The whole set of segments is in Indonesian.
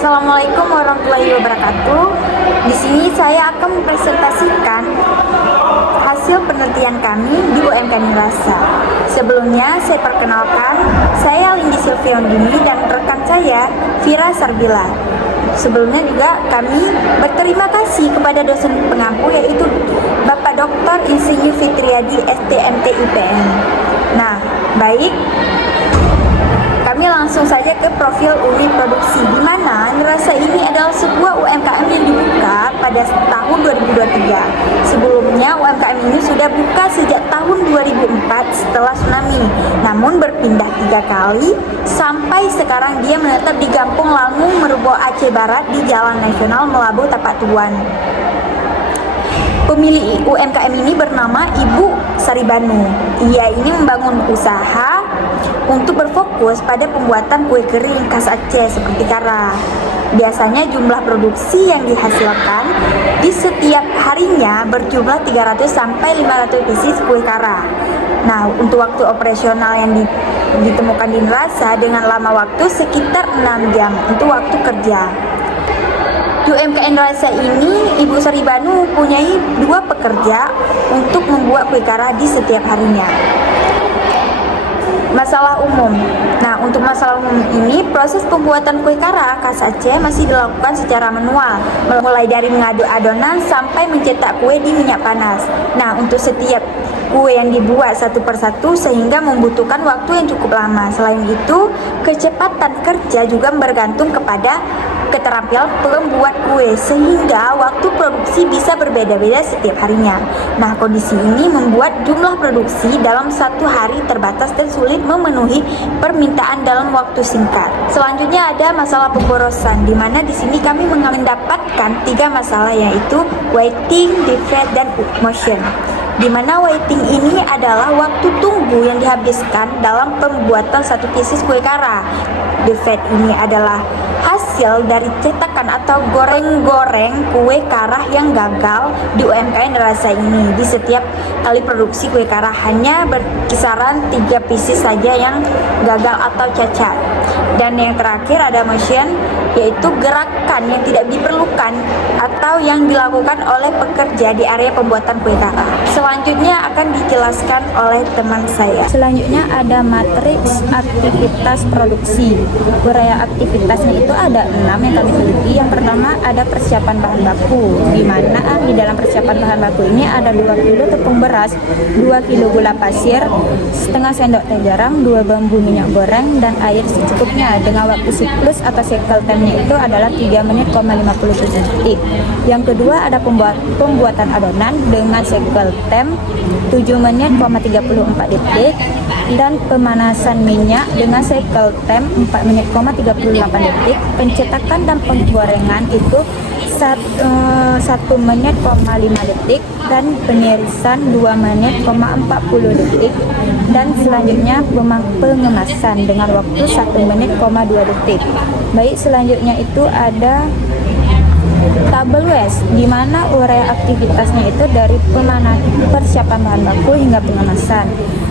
Assalamualaikum warahmatullahi wabarakatuh. Di sini saya akan mempresentasikan hasil penelitian kami di UMK Nirasa. Sebelumnya saya perkenalkan, saya Lindi Silviondini dan rekan saya Vira Sarbila. Sebelumnya juga kami berterima kasih kepada dosen pengampu yaitu Bapak Dr. Insinyur Fitriadi STMT IPN. Nah, baik. Kami langsung saja ke profil unit produksi, di mana Nirasa ini adalah sebuah UMKM yang dibuka pada tahun 2023. Sebelumnya UMKM ini sudah buka sejak tahun 2004 setelah tsunami, namun berpindah 3 kali sampai sekarang dia menetap di Gampung Langung, Merubo, Aceh Barat di Jalan Nasional Melabu Tapak Tuan. Pemilik UMKM ini bernama Ibu Saribanu. Ia ini membangun usaha untuk berfokus pada pembuatan kue kering khas Aceh seperti kara. Biasanya jumlah produksi yang dihasilkan di setiap harinya berjumlah 300 sampai 500 pieces kue kara. Nah, untuk waktu operasional yang ditemukan di Nirasa dengan lama waktu sekitar 6 jam untuk waktu kerja. Di UMKM Nirasa ini, Ibu Saribanu mempunyai 2 pekerja untuk membuat kue kara di setiap harinya. Masalah umum. Nah, untuk masalah umum ini, proses pembuatan kue kara khas Aceh masih dilakukan secara manual, mulai dari mengaduk adonan sampai mencetak kue di minyak panas. Nah, untuk setiap kue yang dibuat satu persatu sehingga membutuhkan waktu yang cukup lama. Selain itu, kecepatan kerja juga bergantung kepada keterampilan pembuat kue sehingga waktu produksi bisa berbeda-beda setiap harinya. Nah, kondisi ini membuat jumlah produksi dalam satu hari terbatas dan sulit memenuhi permintaan dalam waktu singkat. Selanjutnya ada masalah pemborosan, di mana di sini kami mendapatkan 3 masalah yaitu waiting, defect, dan motion. Di mana waiting ini adalah waktu tunggu yang dihabiskan dalam pembuatan satu pieces kue kara. Defect ini adalah hasil dari cetakan atau goreng-goreng kue kara yang gagal di UMKM Nirasa ini. Di setiap kali produksi kue kara hanya berkisaran 3 pieces saja yang gagal atau cacat. Dan yang terakhir ada motion, yaitu gerakan yang tidak diperlukan atau yang dilakukan oleh pekerja di area pembuatan kue kara. Selanjutnya akan dijelaskan oleh teman saya. Selanjutnya ada matriks aktivitas produksi. Uraian aktivitasnya itu ada 6 yang kami teliti. Yang pertama ada persiapan bahan baku, di mana di dalam persiapan bahan baku ini ada 2 kilo tepung beras, 2 kilo gula pasir, setengah sendok teh garam, 2 bambu minyak goreng, dan air secukupnya dengan waktu siklus atau cycle time-nya itu adalah 3 menit, 57 detik. Yang kedua ada pembuatan adonan dengan cycle time 7 menit, 34 detik, dan pemanasan minyak dengan cycle time 4 menit, 38 detik. Pencetakan dan penggorengan itu 1 menit, 5 detik, dan penirisan 2 menit, 40 detik, dan selanjutnya pengemasan dengan waktu 1 menit, 2 detik. Baik, selanjutnya itu ada tabel WES, di mana uraian aktivitasnya itu dari persiapan bahan baku hingga pengemasan.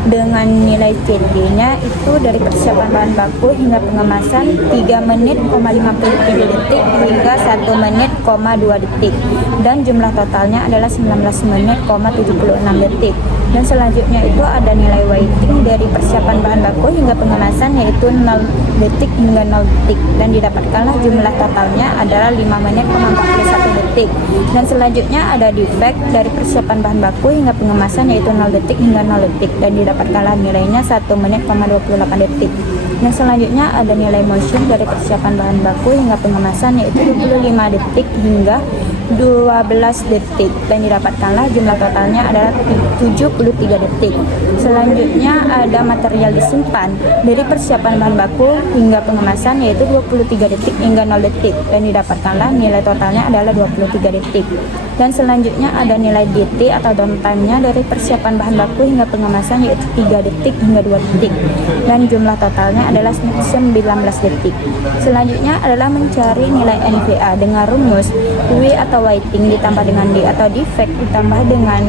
Dengan nilai CD-nya itu dari persiapan bahan baku hingga pengemasan 3 menit, 53 detik hingga 1 menit, 2 detik. Dan jumlah totalnya adalah 19 menit, 76 detik. Dan selanjutnya itu ada nilai waiting dari persiapan bahan baku hingga pengemasan yaitu 0 detik hingga 0 detik. Dan didapatkanlah jumlah totalnya adalah 5 menit, 41 detik. Dan selanjutnya ada defect dari persiapan bahan baku hingga pengemasan yaitu 0 detik hingga 0 detik. Dan didapatkanlah nilainya 1 menit, 28 detik. Dan selanjutnya ada nilai motion dari persiapan bahan baku hingga pengemasan yaitu 25 detik hingga 12 detik. Dan didapatkanlah jumlah totalnya adalah 73 detik. Selanjutnya ada material disimpan dari persiapan bahan baku hingga pengemasan yaitu 23 detik hingga 0 detik. Dan didapatkanlah nilai totalnya adalah 23 detik. Dan selanjutnya ada nilai DT atau downtime-nya dari persiapan bahan baku hingga pengemasan yaitu 3 detik hingga 2 detik. Dan jumlah totalnya adalah 19 detik. Selanjutnya adalah mencari nilai NVA dengan rumus W atau waiting ditambah dengan D atau defect ditambah dengan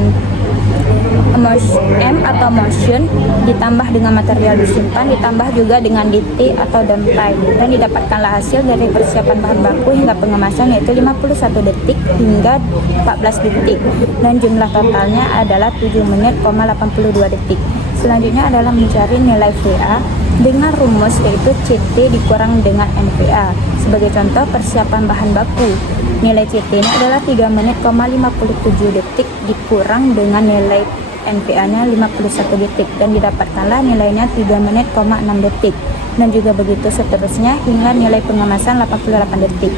M atau motion, ditambah dengan material disimpan, ditambah juga dengan DT atau downtime, dan didapatkanlah hasil dari persiapan bahan baku hingga pengemasan yaitu 51 detik hingga 14 detik, dan jumlah totalnya adalah 7 menit, 82 detik. Selanjutnya adalah mencari nilai VA dengan rumus yaitu CT dikurang dengan NVA. Sebagai contoh persiapan bahan baku, nilai CT-nya adalah 3 menit, 57 detik dikurang dengan nilai NVA-nya 51 detik, dan didapatkanlah nilainya 3 menit, 6 detik, dan juga begitu seterusnya hingga nilai pengemasan 88 detik,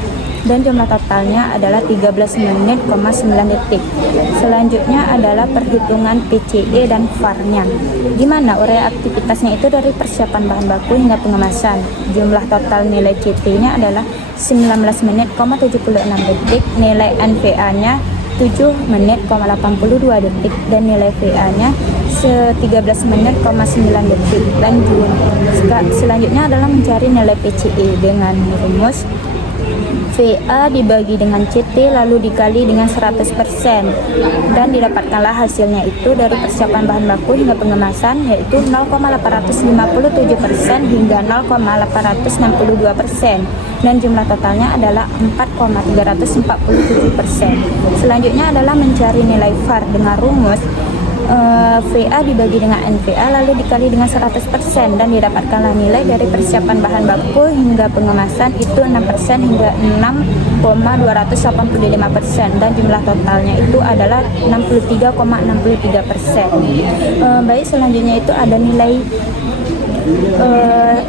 dan jumlah totalnya adalah 13 menit, 9 detik. Selanjutnya adalah perhitungan PCE dan VAR-nya. Gimana uraian aktivitasnya itu dari persiapan bahan baku hingga pengemasan. Jumlah total nilai CT-nya adalah 19 menit, 76 detik, nilai NVA-nya 7 menit, 82 detik, dan nilai VA-nya 13 menit, 9 detik. Dan selanjutnya adalah mencari nilai PCE dengan rumus VA dibagi dengan CT lalu dikali dengan 100%, dan didapatkanlah hasilnya itu dari persiapan bahan baku hingga pengemasan yaitu 0,857% hingga 0,862%, dan jumlah totalnya adalah 4,347%. Selanjutnya adalah mencari nilai VAR dengan rumus VA dibagi dengan NVA lalu dikali dengan 100%, dan didapatkanlah nilai dari persiapan bahan baku hingga pengemasan itu 6% hingga 6,285%, dan jumlah totalnya itu adalah 63,63%. Baik, selanjutnya itu ada nilai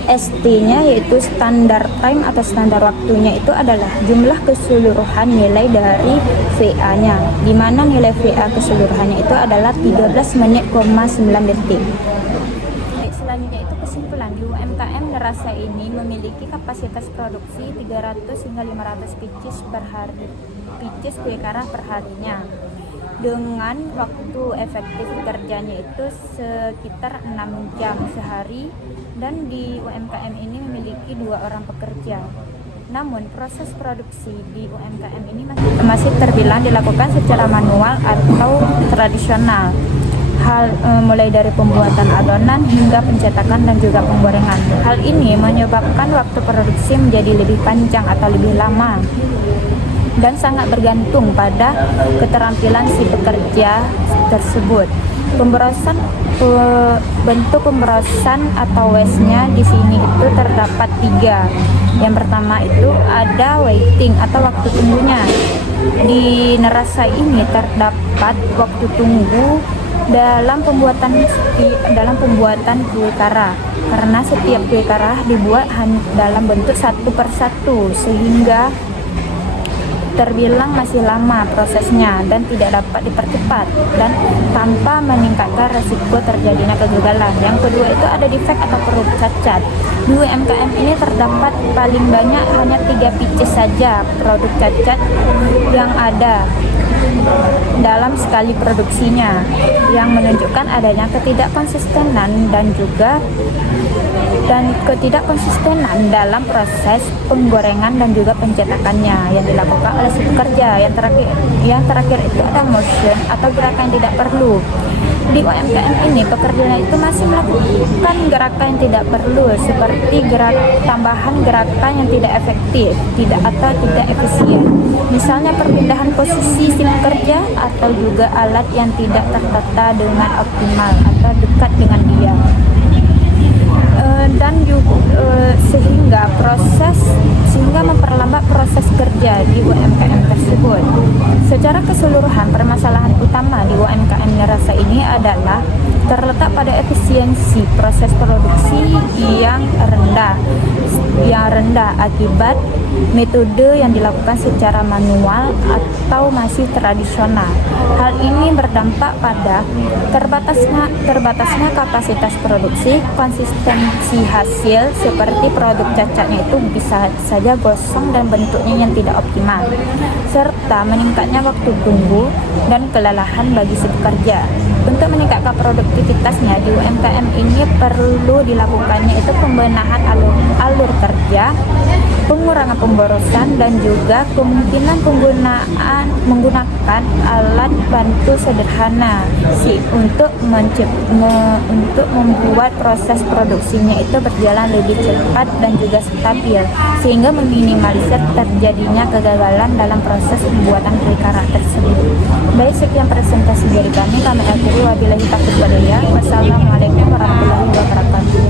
ST-nya yaitu standar time atau standar waktunya itu adalah jumlah keseluruhan nilai dari VA-nya, di mana nilai VA keseluruhannya itu adalah 13 menit, 9 detik. Selanjutnya itu kesimpulan, di UMKM Nerasa ini memiliki kapasitas produksi 300 hingga 500 pieces per hari, pieces kue karah per harinya, dengan waktu efektif kerjanya itu sekitar 6 jam sehari, dan di UMKM ini memiliki 2 orang pekerja. Namun proses produksi di UMKM ini masih terbilang dilakukan secara manual atau tradisional, mulai dari pembuatan adonan hingga pencetakan dan juga penggorengan. Hal ini menyebabkan waktu produksi menjadi lebih panjang atau lebih lama, dan sangat bergantung pada keterampilan si pekerja tersebut. Bentuk pemborosan atau waste-nya di sini itu terdapat 3. Yang pertama itu ada waiting atau waktu tunggunya. Di Nerasa ini terdapat waktu tunggu dalam pembuatan kue karah, karena setiap kue karah dibuat dalam bentuk satu persatu, sehingga terbilang masih lama prosesnya dan tidak dapat dipercepat, dan tanpa meningkatkan resiko terjadinya kegagalan. Yang kedua itu ada defect atau produk cacat. Di UMKM ini terdapat paling banyak hanya 3 pieces saja produk cacat yang ada dalam sekali produksinya, yang menunjukkan adanya ketidakkonsistenan dan ketidakkonsistenan dalam proses penggorengan dan juga pencetakannya yang dilakukan oleh si pekerja. Yang terakhir itu ada motion atau gerakan yang tidak perlu. Di UMKM ini pekerjanya itu masih melakukan gerakan yang tidak perlu, seperti tambahan gerakan yang tidak efektif, atau tidak efisien. Misalnya perpindahan posisi si pekerja atau juga alat yang tidak tertata dengan optimal atau dekat dengan dia. Dan juga sehingga memperlambat proses kerja di UMKM tersebut. Secara keseluruhan, permasalahan utama di UMKM Nerasa ini adalah terletak pada efisiensi proses produksi yang rendah akibat metode yang dilakukan secara manual atau masih tradisional. Hal ini berdampak pada terbatasnya kapasitas produksi, konsistensi hasil seperti produk cacatnya itu bisa saja gosong dan bentuknya yang tidak optimal, serta meningkatnya waktu tunggu dan kelelahan bagi si pekerja. Untuk meningkatkan produktivitasnya di UMKM ini perlu dilakukannya itu pembenahan alur kerja, pengurangan pemborosan, dan juga kemungkinan menggunakan alat bantu sederhana untuk membuat proses produksinya itu berjalan lebih cepat dan juga stabil, sehingga meminimalisir terjadinya kegagalan dalam proses pembuatan kue karak tersebut. Baik, sekian presentasi dari kami akhiri. Wabillahi taufiq wal hidayah. Wassalamualaikum warahmatullahi wabarakatuh.